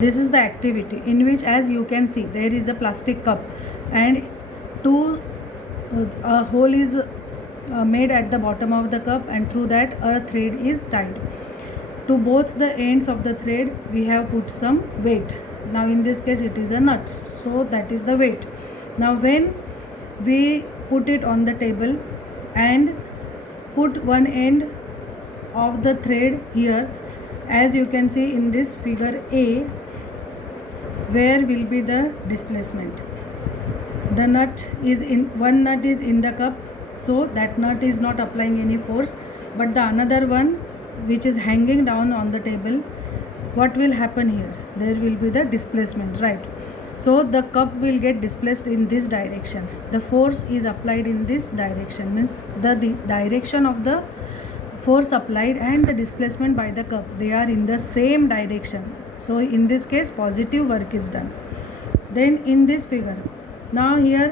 This is the activity in which, as you can see, there is a plastic cup and a hole is made at the bottom of the cup, and through that a thread is tied. To both the ends of the thread we have put some weight. Now in this case it is a nut, so that is the weight. Now when we put it on the table and put one end of the thread here, as you can see in this figure A, where will be the displacement? The nut is in, one nut is in the cup, so that nut is not applying any force, but the another one which is hanging down on the table, what will happen here? There will be the displacement, right? So the cup will get displaced in this direction. The force is applied in this direction, means the direction of the force applied and the displacement by the cup, they are in the same direction. So in this case positive work is done. Then in this figure, now here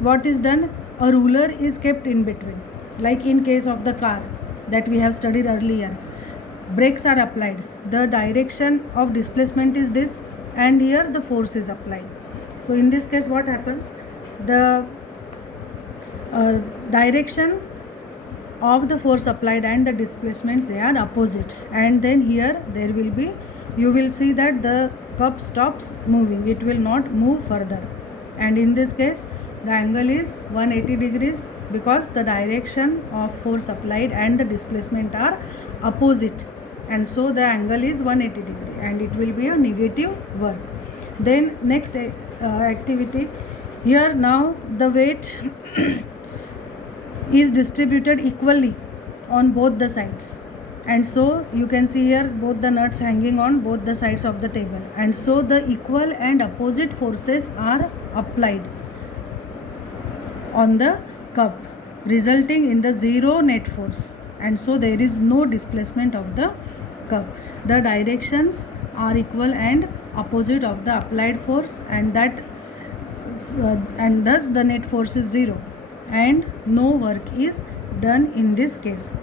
what is done? A ruler is kept in between, like in case of the car that we have studied earlier. Brakes are applied, the direction of displacement is this, and here the force is applied. So in this case what happens? The direction of the force applied and the displacement, they are opposite, and then here there will be, you will see that the cup stops moving, it will not move further, and in this case the angle is 180 degrees because the direction of force applied and the displacement are opposite, and so the angle is 180 degree and it will be a negative work. Then next activity, here now the weight is distributed equally on both the sides, and so you can see here both the nuts hanging on both the sides of the table, and so the equal and opposite forces are applied on the cup, resulting in the zero net force, and so there is no displacement of the cup. The directions are equal and opposite of the applied force, and that and thus the net force is zero and no work is done in this case.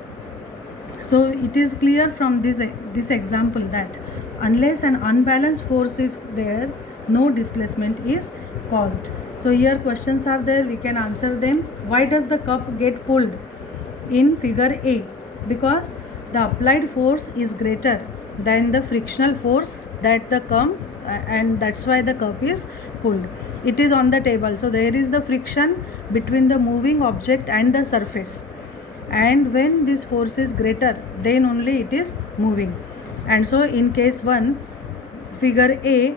So it is clear from this example that unless an unbalanced force is there, no displacement is caused. So here questions are there, we can answer them. Why does the cup get pulled in figure A? Because the applied force is greater than the frictional force that the cup, and that's why the cup is pulled. It is on the table, so there is the friction between the moving object and the surface, and when this force is greater, then only it is moving. And so in case 1, figure A,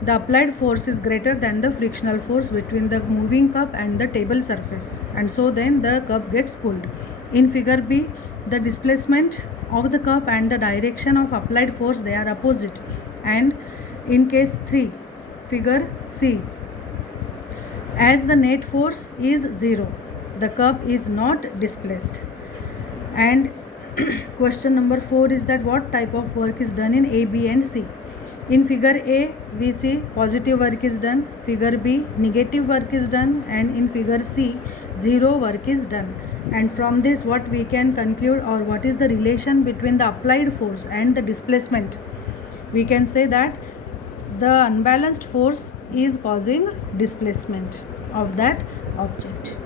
the applied force is greater than the frictional force between the moving cup and the table surface, and so then the cup gets pulled. In figure B, the displacement of the cup and the direction of applied force, they are opposite. And in case 3, figure C, as the net force is 0, the cup is not displaced. And question number 4 is that what type of work is done in A, B and C? In figure A, we see positive work is done, figure B, negative work is done, and in figure C, zero work is done. And from this what we can conclude, or what is the relation between the applied force and the displacement? We can say that the unbalanced force is causing displacement of that object.